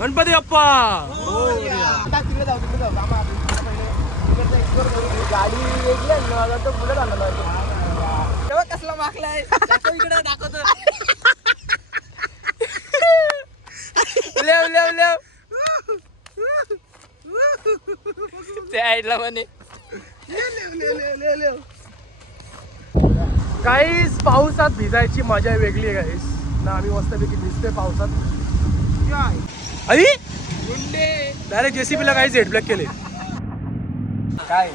गणपती बाप्पा. गाडी वेगळी आहे ना, तो बुलेट आणला तेव्हा कसला मागलाय इकडे दाखवतो. लेव लेव लेव ते आईला म्हणे गाईस पावसात भिजायची मजा वेगळी आहे गाईस ना. आम्ही मस्तपैकी भिजतोय पावसात. आई डायरेक्ट जेसीबीला काहीच हेड ब्लॅक केले काय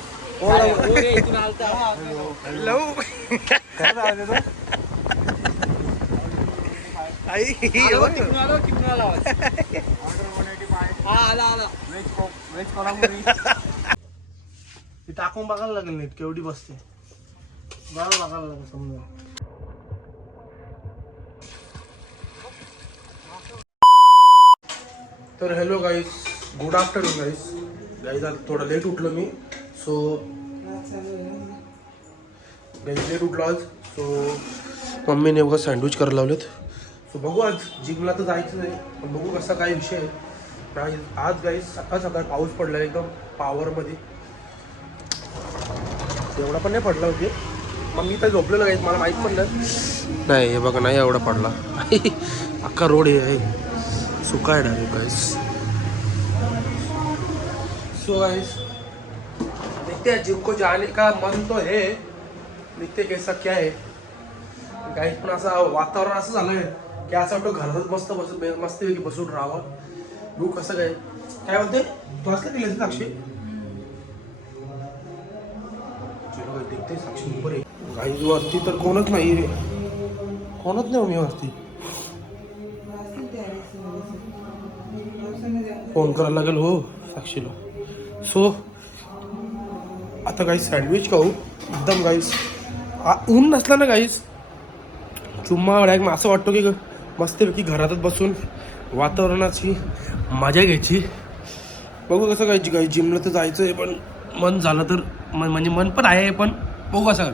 टाकून बघायला लागेल नीट केवढी बसते. बघायला लागेल समजा. तर हॅलो गाईस, गुड आफ्टरनून गाईस. गाईज आज थोडं लेट उठलो मी. सो गाईज लेट उठलो आज. सो मम्मीने बघा सँडविच करायला लावलेत. सो बघू आज जिमला तर जायचं नाही पण बघू कसा काय विषय आहे. आज गाईज सकाळ सकाळ पाऊस पडला एकदम पॉवरमध्ये. एवढा पण नाही पडला म्हणजे मग मी तर झोपलेलं गाईज मला माहीत पडलं नाही. हे बघा नाही एवढा पडला. अख्खा रोड हे आहे सुका है डायरेक्ट गाइस. सो गाइस देखते हैं जिम को जाने का मन तो है, देखते कैसा क्या है गाइस. पण असं वातावरण असं झालंय की असं वाटतं घरातच मस्तपैकी बसून राहावं. बघू कसं काय काय म्हणते तू असं केलं साक्षी. चलो देखते साक्षी ऊपर आहे गाइस. वरती तर कोणच नाही रे, कोणच नाही मी वरती. फोन करायला लागेल हो साक्षीला. सो आता गाईस सँडविच खाऊ एकदम गाईस. ऊन नसला ना गाईस चुम्मा डायरेक्ट असं वाटतो की मस्तपैकी घरातच बसून वातावरणाची मजा घ्यायची. बघू कसं काय गाईस. जिमला तर जायचं आहे पण मन झालं तर म्हणजे मन पण आहे पण बघू कसं काय.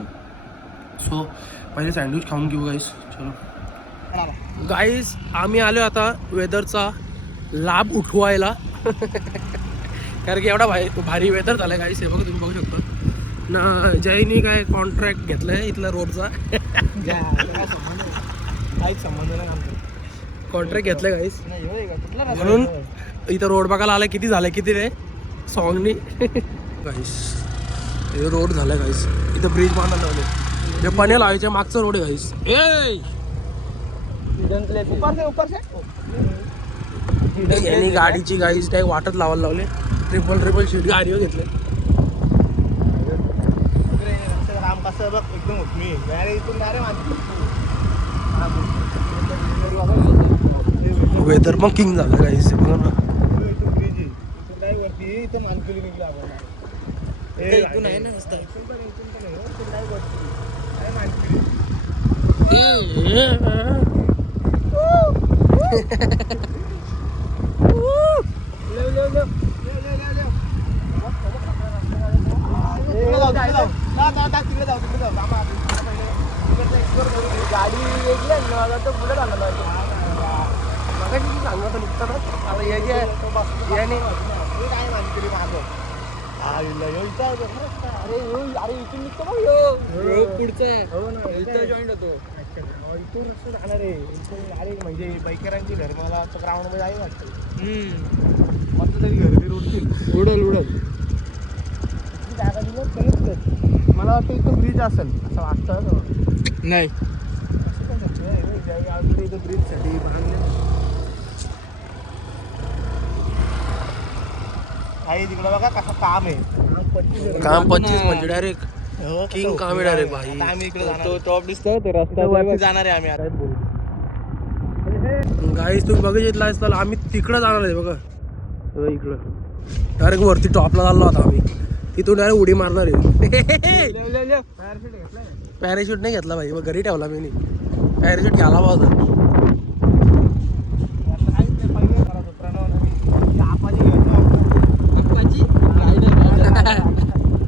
सो पहिले सँडविच खाऊन घेऊ गाईस. चलो गाईस आम्ही आलो आता वेदरचा लाभ उठवायला. कारण की एवढा भारी वेदर झालाय गाईस. हे बघा तुम्ही बघू शकता ना. जयनी काय कॉन्ट्रॅक्ट घेतलाय इथला रोडचा. काहीच संबंध नाही. कॉन्ट्रॅक्ट घेतलाय गाईस म्हणून इथं रोड बघायला आलाय. किती झालंय किती रे सॉंगनी गाईस. हे रोड झालाय गाईस. इथं ब्रिज बांधायला लावले. हे पाण्या लावायच्या मागचा रोड आहे गाईस. यांनी गाडीची गाईस टॅग वाटत लावायला लावले. ट्रिपल शीट गाडीवर घेतले. राम कसं बघ एकदम मी वेदर पण किंग झालं गाईस. बघा ना इथं मानकुली निघला इथून आहे ना गाडी वेगळी आहे ना, तो बुलेट आणला सांगत निघताना आता याची याने काय मानकुली मागं. अरे इथून निघतो मग पुढचं जॉईंट होतो इथून रस्ता जाणार आहे. अरे म्हणजे बाईकरांची घर मला ग्राउंड मध्ये आहे वाटतं. मस्त तरी घर बी उडतील उडल जागा दिलं. मला वाटतं इथं ब्रिज असेल असं वाटतं नाही. इथं ब्रिजसाठी आहे तिकडं बघा कसं काम आहे. काम 25 म्हणजे डायरेक्ट किंग काम आहे डायरेक्ट भाई. आम्ही इकडे टॉप दिसतोय ते रस्ता जाणार आहे. आम्ही आता गाईस तुम्ही बघितलं असताना आम्ही तिकडं जाणार आहे बघा. इकडं डायरेक्ट वरती टॉपला चाललो आता आम्ही. तिथून डायरेक्ट उडी मारणार आहे. पॅराशूट नाही घेतला भाई. मग घरी ठेवला मी नाही. पॅराशूट घ्यायला पाहिजे.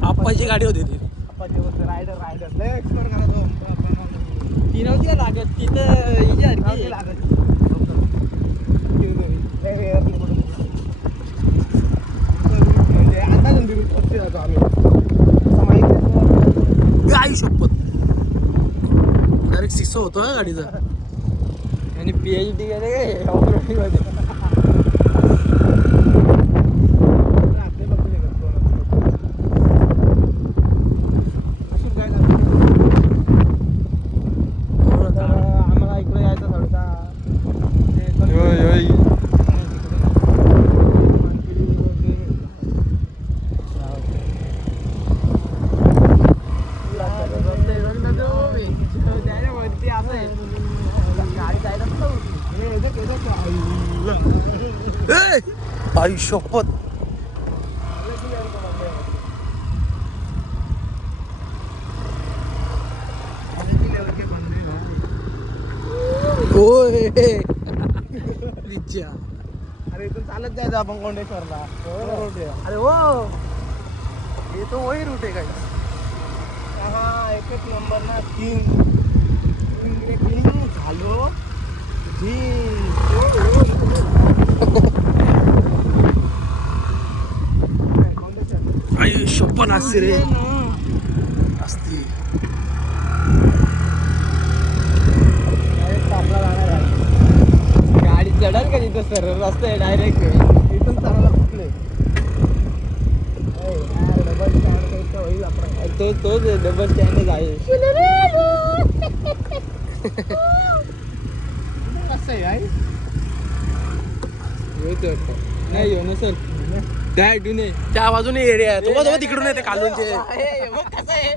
आप्पाची गाडी होती ती. रायडर लय एक्सप्लोर करायचो. ती नव्हती लागत तिथं लागत गाडीचा. आणि PhD केले काय ऑफरोडिंग मध्ये. आम्हाला इकडे यायचं थोडसा आई शपथ. होय विचार. अरे इथून चालत जायचं आपण कोंडेश्वरला. अरे हो हे तो वही रूट आहे काय. हा एकच नंबर ना. 3 झालो. आई शपथ असते रे असती. गाडी चढाल का तिथं सरळ रस्ता आहे डायरेक्ट. इथून चांगला कुठले डबल स्टँड होईल आपण. तोच डबल स्टँडच आहे. कसं आहे नाही येऊ ना सर. त्या बाजूने एरिया आहे तो बघ तिकडून येते खालूनचे. कसं आहे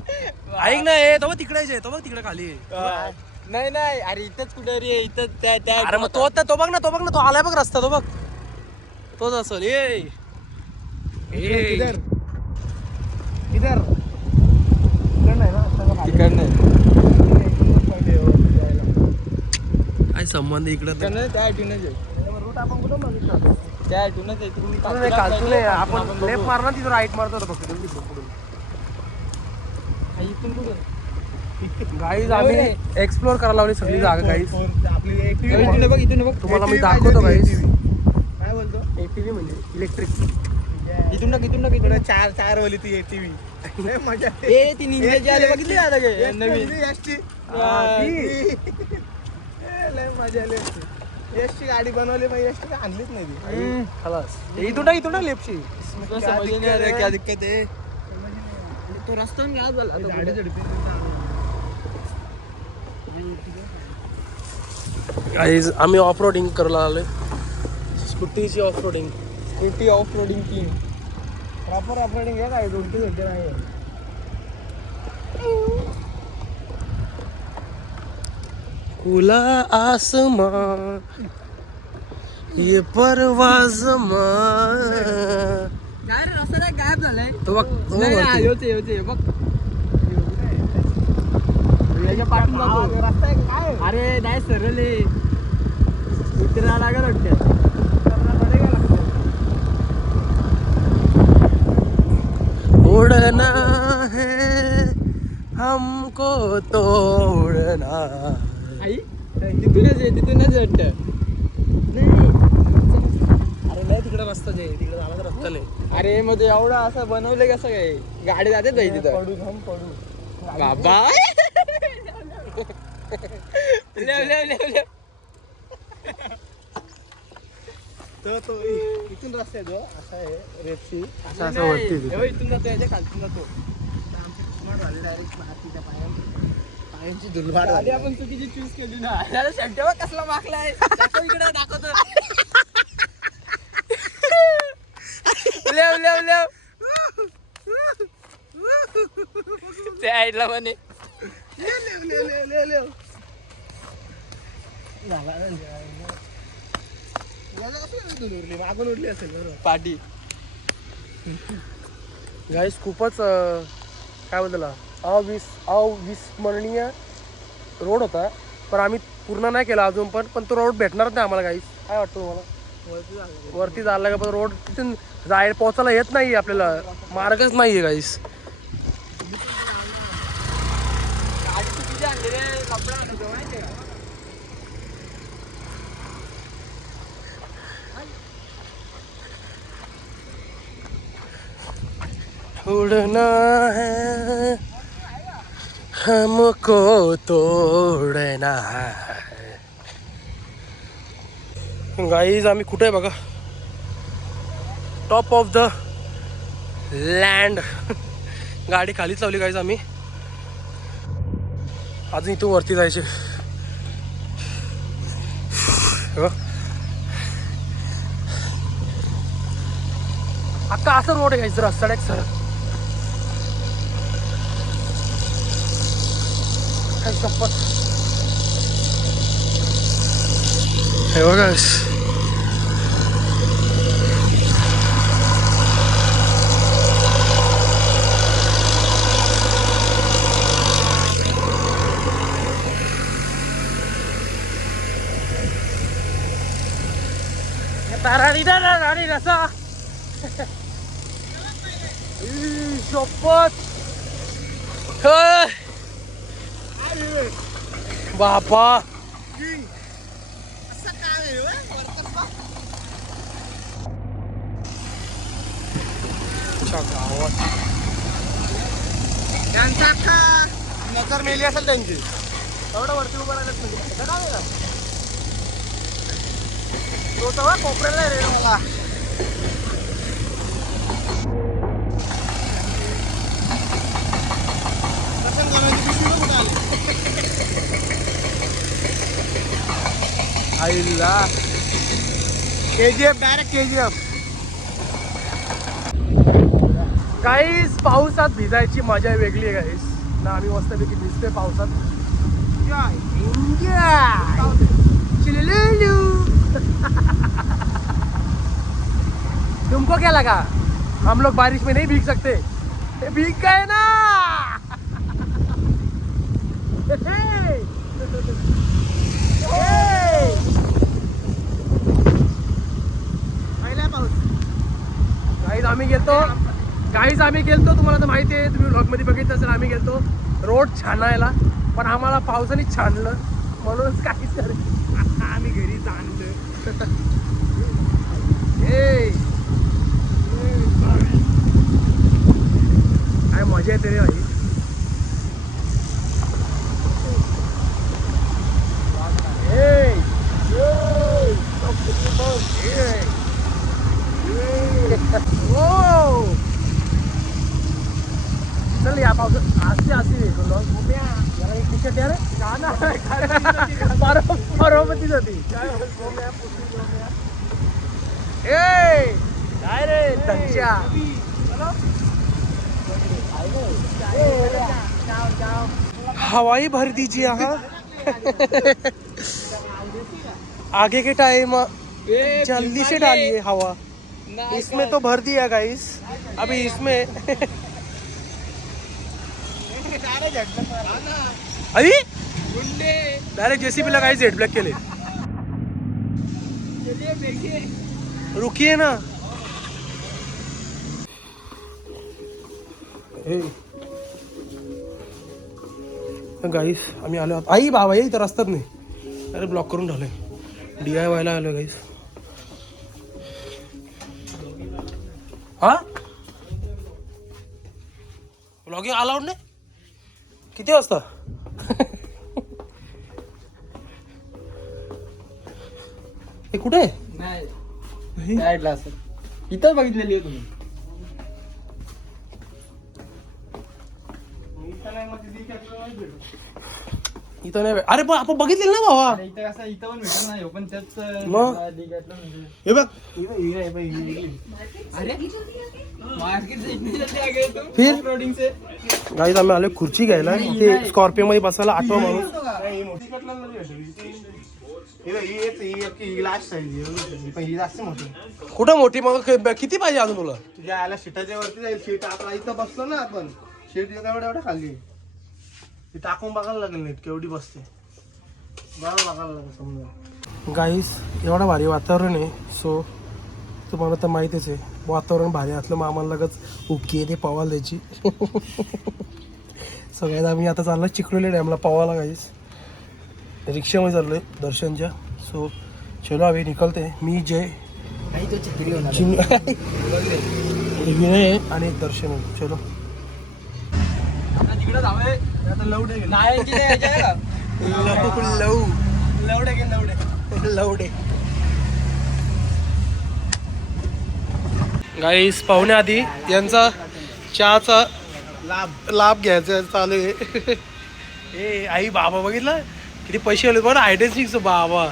ऐक ना हे तो बघ तिकडेच आहे. तो बघ तिकडे खाली आहे. नाही नाही अरे इथंच कुठे रे इथंच त्या अरे मग तो बघ ना तो आलाय बघ रस्ता. तो बघ तोच असेल. ए इधर इधर नाही ना तिकड नाही. काय संबंध इकडे त्या रूट आपण कुठं बघितलं. त्या रूटूनच आहे. तिकडून खालतून आपण लेफ्ट मारणार तिथून राईट मारतो फक्त. इथून कुठं गाईज आम्ही एक्सप्लोर करायला लावली सगळी जागा गाईज. इथून बघ इथून बघ. तुम्हाला मी दाखवतो गाईज. काय बोलतो. ATV म्हणजे इलेक्ट्रिक. इथून चार वाली ती ATV. मजा ए ती निंजाची आले बघितली आता काय नवीन लय मजा आली. यशची गाडी बनवली पण यशची आणलीच नाही ती. खलास इथून ना लेफ्टची. क्या दिक्कत आहे. तो रस्ता झाला. गाईज आम्ही ऑफ रोडिंग करायला आलोय. स्कूटीची off roading. Scooty off roading king. Proper off roading आहे काय 2-3 घंटे नाही. खुला आसमान ये परवाज काय रे रस्ता गायब झालाय. तो बघ होते बघ. पाठून रस्ता आहे काय. अरे नाही सरळ उतरा लागत वाटतं. उड़ना है हमको तोड़ना. आई तिथूनच वाटतं. अरे नाही तिकडे रस्ता जे तिकडे जायला तर रस्ता नाही. अरे मग ते एवढं असं बनवलंय कसं काय. गाडी जाते बाई तिथं. पडू बाबा तो इथून रस्ता आहे. तो असा आहे रेपसी. असं वरती इथून जातो याच्या खालतून जातो. डायरेक्ट पायांची धुलवाड झाली. आपण चुकीची चूज केली ना. शर्ट कसला मागलाय इकडे दाखवतो. लेव ते आईला म्हणे मागून उडली असेल बरोबर पाठी. गाईस खूपच काय बोलतो अविस्मरणीय रोड होता. पण आम्ही पूर्ण नाही केला अजून पण तो रोड भेटणारच नाही आम्हाला. गाईस काय वाटतं तुम्हाला. वरती जायला का पण रोड तिथून पोचायला येत नाही आपल्याला. मार्गच नाही आहे गाईस. उड़ना है हमको तोडना है. गाईज आम्ही कुठे आहे बघा, टॉप ऑफ द लँड. गाडी खालीच लावली गाईज आम्ही. अजून इथून वरती जायचे. अक्का असं रोड आहे गाईज, रस्ता एक सर हे बघा. राणी रसा शपथ बापा. नजर मेली असेल त्यांची, एवढं वरती उभं राहिलं तो तेव्हा कोपऱ्याला रे मला. आईला KGF, डायरेक्ट KGF. गाईस पावसात भिजायची मजा वेगळी आहे गाईस ना. आम्ही मस्तपैकी भिजतोय पावसात. तुमको क्या लगा हम लोग बारिश में नहीं भीग सकते? भीग गए ना. गाईज आम्ही गेलतो तुम्हाला तर माहिती आहे, तुम्ही व्लॉग मध्ये बघितलं असेल. आम्ही गेलतो रोड छानायला, पण आम्हाला पावसाने छानलं म्हणूनच काहीच करायचं. आम्ही घरी जाणलं. काय मजा येते रे भाई. चल या पावसात आस्ते आस्ते टी शर्ट यार बरोबतीच होती. काय रे दक्षा हवाई भर दीजिए हाँ. आगे के टाइम जल्दी से डालिए हवा. इसमें तो भर दिया गाइस, अभी इसमें अभी डायरेक्ट जेसीबी लगाई, जेड ब्लैक के लिए. रुकिए ना. गाईस आम्ही आलो. आई बाबा इथं रस्त्यात नाही, अरे ब्लॉक करून ठेवलंय. DIY ला आलो गाईस. हा ब्लॉगिंग अलाउड नाही. किती वाजता? हे कुठे इथं बघितलेली आहे तुम्ही. इथं नाही. अरे पण आपण बघितलेलं ना भावा. इथं कसं इथं पण भेटत नाही, पण त्याच मग हे बघ फिर गाईज आम्ही आलो खुर्ची घ्यायला. ते स्कॉर्पिओ मध्ये बसायला 8वा माणूस. कुठं मोठी मग किती पाहिजे अजून तुला? तुझ्या आला सीटाच्या वरती जाईल. सीट आता इथं बसलो ना आपण, सीट एवढ्या खाली ती टाकून बघायला लागेल नीट केवढी बसते. बघायला लागेल समजा. गाईस एवढं भारी वातावरण आहे. सो तुम्हाला तर माहितीच आहे, वातावरण भारी असलं मग आम्हाला लगेच उकी येते पवायला द्यायची. सगळ्यात आम्ही आता चाललो चिखलोली डॅमला पवायला. गाईस रिक्षामध्ये चाललोय दर्शनच्या. सो चलो अभी निकलते. मी जय विनय आणि दर्शन. चलो तिकडे जावे आता लवडे लवडे गाईस पाहुण्याआधी यांचा चहाचा लाभ घ्यायचा चालू आहे. ए आई बाबा बघितलं किती पैसे आले बरं हायडेन्सिकचं बाबा.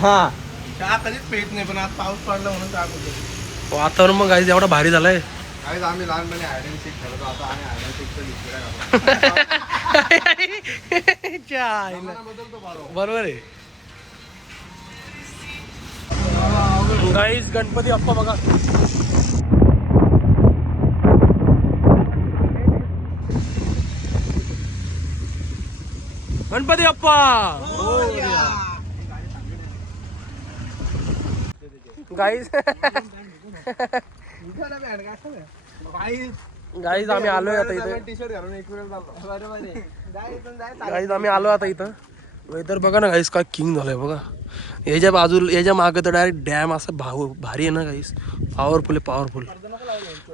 हा चहा कधीच पेट नाही पण आज पाऊस पडला म्हणून चहा पितो. वातावरण मग गाईस एवढा भारी झालाय. आम्ही लहानपणी हायडेन्सिक खेळतो आता आम्ही हायडेन्सिकचं बरोबर आहे गाईस. गणपती बाप्पा बघा. गणपती बाप्पा गाईस. गाईज आम्ही आलोय आता इथे. गाईज आम्ही आलो आता इथं. वेदर बघा ना गाईस काय किंग झालंय बघा. याच्या बाजूला याच्या मागे तर डायरेक्ट डॅम असं भारी आहे ना गाईस. पॉवरफुल आहे पॉवरफुल.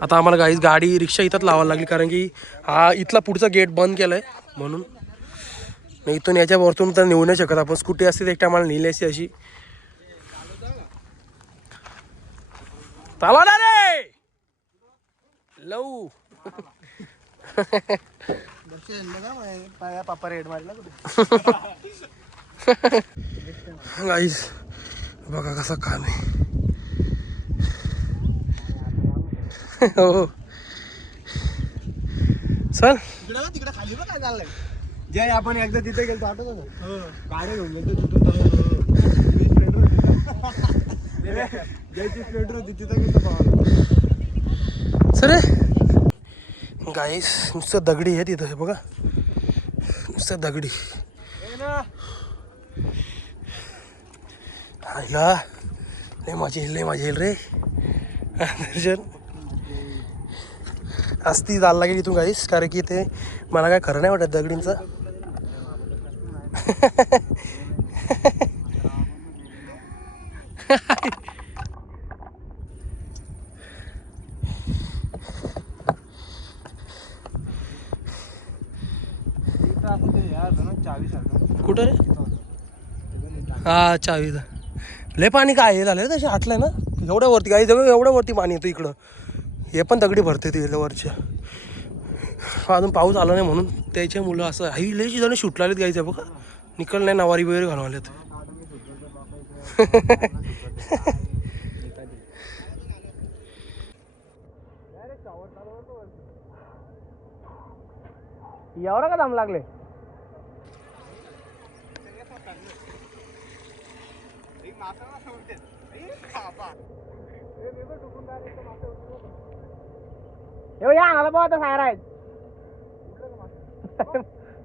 आता आम्हाला गाईस गाडी रिक्षा इथंच लावायला लागली कारण की हा इथला पुढचा गेट बंद केलाय म्हणून. नाही इथून याच्या वरतून तर नेऊ नाही शकत आपण. स्कूटी असते तर एक टायमाला नेली असते अशी. तावा ना रे लव. पापा रेड मारला गाईस बघा कसा काम आहे. हो चल तिकडे खाली बघ काय चाललंय. जय आपण एकदा तिथे गेलो आठवतो ना गाडी घेऊन गेलो जयची स्प्लेंडर होती तिथे गेलो. सर गाईस नुसतं दगडी आहे तिथं. हे बघा नुसतं दगडी. आईला लय मजा येईल रे. दर्शन असती जायला लागेल इथून गाईस कारण की ते मला काय खरं नाही वाटत दगडींचं. कुठं रे. हा चावीचा लय पाणी काय हे झालं तसे आटलंय ना एवढ्या वरती. काही जवळ एवढ्या वरती पाणी येतं इकडं. हे पण दगडी भरते ते वरच्या. अजून पाऊस आला नाही म्हणून त्याच्या मुलं असं आई लयची जण शूटला आलेत गायचं बघा. निकल नाही नवारी वगैरे घालून आलेत. एवढा का दाम लागले. या आला बघा आता सायरा आहेत.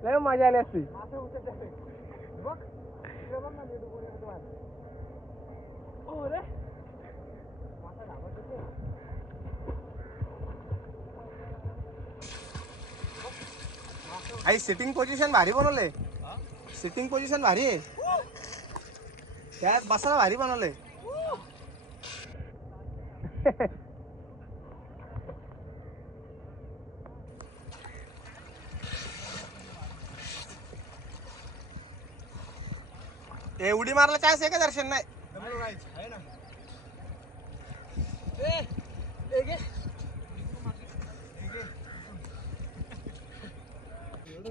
लय मजा आली असती. आई सिटिंग पोझिशन भारी बनवलंय. सिटिंग पोझिशन भारी आहे. त्यात बसायला भारी बनवलंय. उडी मारला चान्स आहे का दर्शन नाही.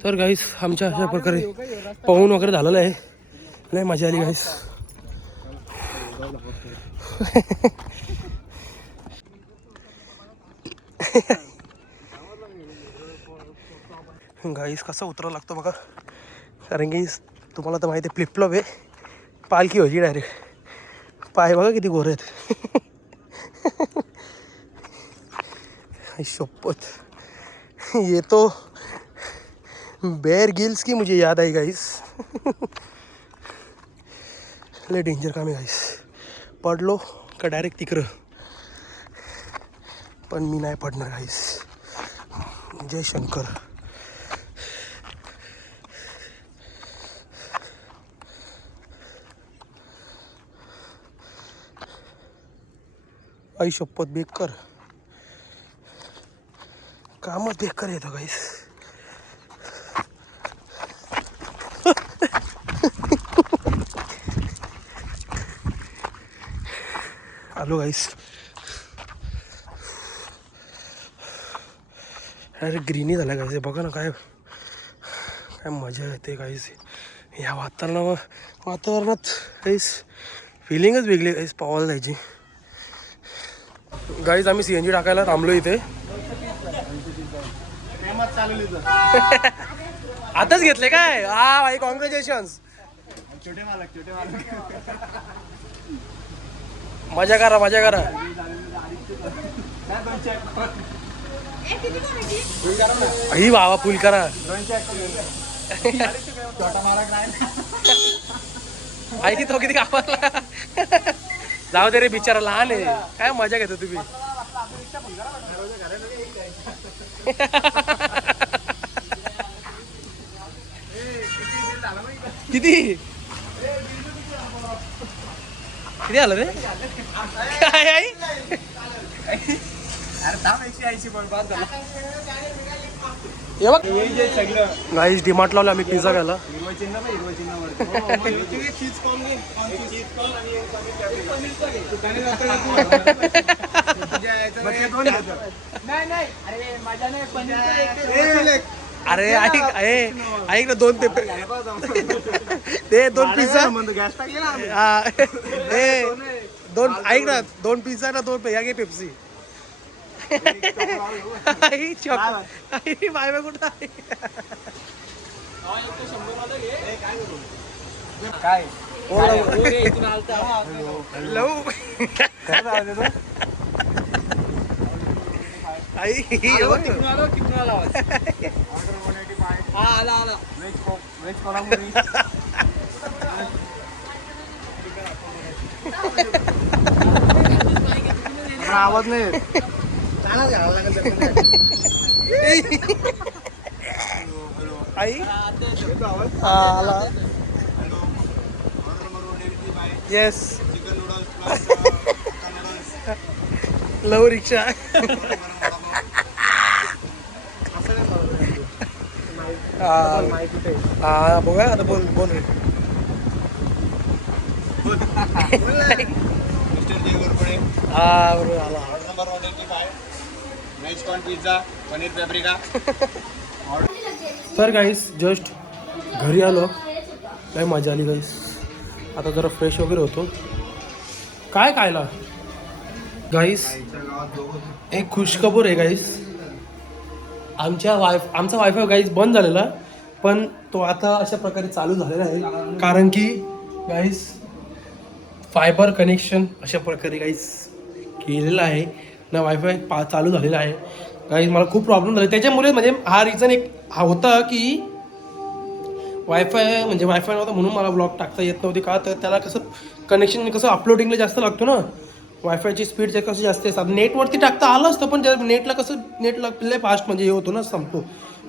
तर गाईस आमच्या अशा प्रकारे पाहून वगैरे झालेलं आहे. लय मजा आली गाईस. गाईस कसा उतरावा लागतो बघा कारण की तुम्हाला तर माहिती आहे फ्लिपफ्लॉप आहे. पालखी व्हायची डायरेक्ट. पाय बघा किती गोरे आहेत. शपथ ये तो बेयर गिल्स की मुझे याद आई गाइस. ले डेंजर काम आहे गाइस. पडलो का डायरेक्ट तिकडं. पण मी नाही पडणार गाइस. जय शंकर. आई शपथ बेकर. कामच बेकार येतो गाईस. आलो गाईस. अरे ग्रीनी झाला गाईस. बघा ना काय काय मजा येते गाईस या वातावरणात. गाईस फिलिंगच वेगळी गाईस पावायला जायची. गाईस आम्ही CNG टाकायला थांबलो इथे. आताच घेतले काय? हा भाई कॉंग्रॅच्युलेशन्स. छोटे मालक मजा करा मजा करा. ही बाबा फुल करा. छोटा मालक आई की तो किती कामाला. जाऊ दे रे बिचारा लहान आहे. काय मजा घेतो तुम्ही. किती किती आलं रे? काय आई? हे बघ गाईस डीमार्ट लावलं आम्ही पिझ्झा घ्यायला. अरे ऐक ऐक ना 2 ते 2 पिझ्झा. दोन ऐक ना 2 पिझ्झा ना 2 या घे पेप्सी. बाय बाय कुठं आहे? काय आवाज नाही. आई आला. येस लव रिक्षा. हा बघा आता बोल बोल रे. हा बरोबर आला. पनीर पेपरिका. तर गाईस जस्ट घरी आलो. काय मजा आली गाईस. आता जरा फ्रेश वगैरे होतो. काय खायला गाईस एक खुशखबर आहे गाईस. आमचा वायफाय गाईस बंद झालेला पण तो आता अशा प्रकारे चालू झालेला आहे. कारण की गाईस फायबर कनेक्शन अशा प्रकारे गाईस केलेलं आहे ना. वायफाय चालू झालेला आहे गाईस. मला खूप प्रॉब्लेम झाले त्याच्यामुळे. म्हणजे हा रिझन एक हा होता की वायफाय नव्हता म्हणून मला ब्लॉग टाकता येत नव्हते. का तर त्याला कसं कनेक्शन कसं अपलोडिंगला जास्त लागतो ना. वायफायची स्पीड कसं जास्त असतात. नेटवरती टाकता आलं असतं पण नेटला कसं नेटला लय फास्ट म्हणजे हे होतो ना संपतो.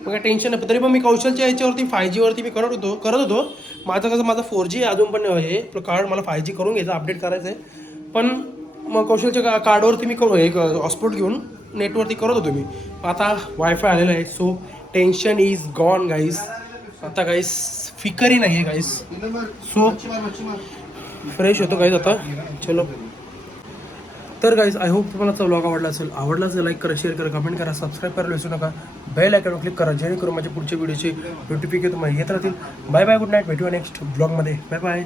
मग टेन्शन नाही. तरी पण मी कौशलच्या याच्यावरती 5G वरती मी करत होतो. माझं कसं माझं 4G अजून पण हे कार्ड मला 5G करून घ्यायचं अपडेट करायचं आहे. पण मग कौशलच्या कार्डवरती मी एक हॉटस्पॉट घेऊन नेटवरती करत होतो मी. आता वायफाय आलेलं आहे. सो टेन्शन इज गॉन गाईस. आता गाईस फिकरही नाही आहे गाईस. सो फ्रेश होतो गाईस आता. चलो तर गाईस आय होप तुम्हाला व्लॉग आवडला असेल लाईक करा, शेअर करा, कमेंट करा, सबस्क्राईब करायला विसरू नका. बेल आयकॉनवर क्लिक करा जेणेकरून माझ्या पुढच्या व्हिडिओचे नोटिफिकेशन तुम्हाला येत राहतील. Bye bye good night. भेटूया नेक्स्ट ब्लॉगमध्ये. Bye bye.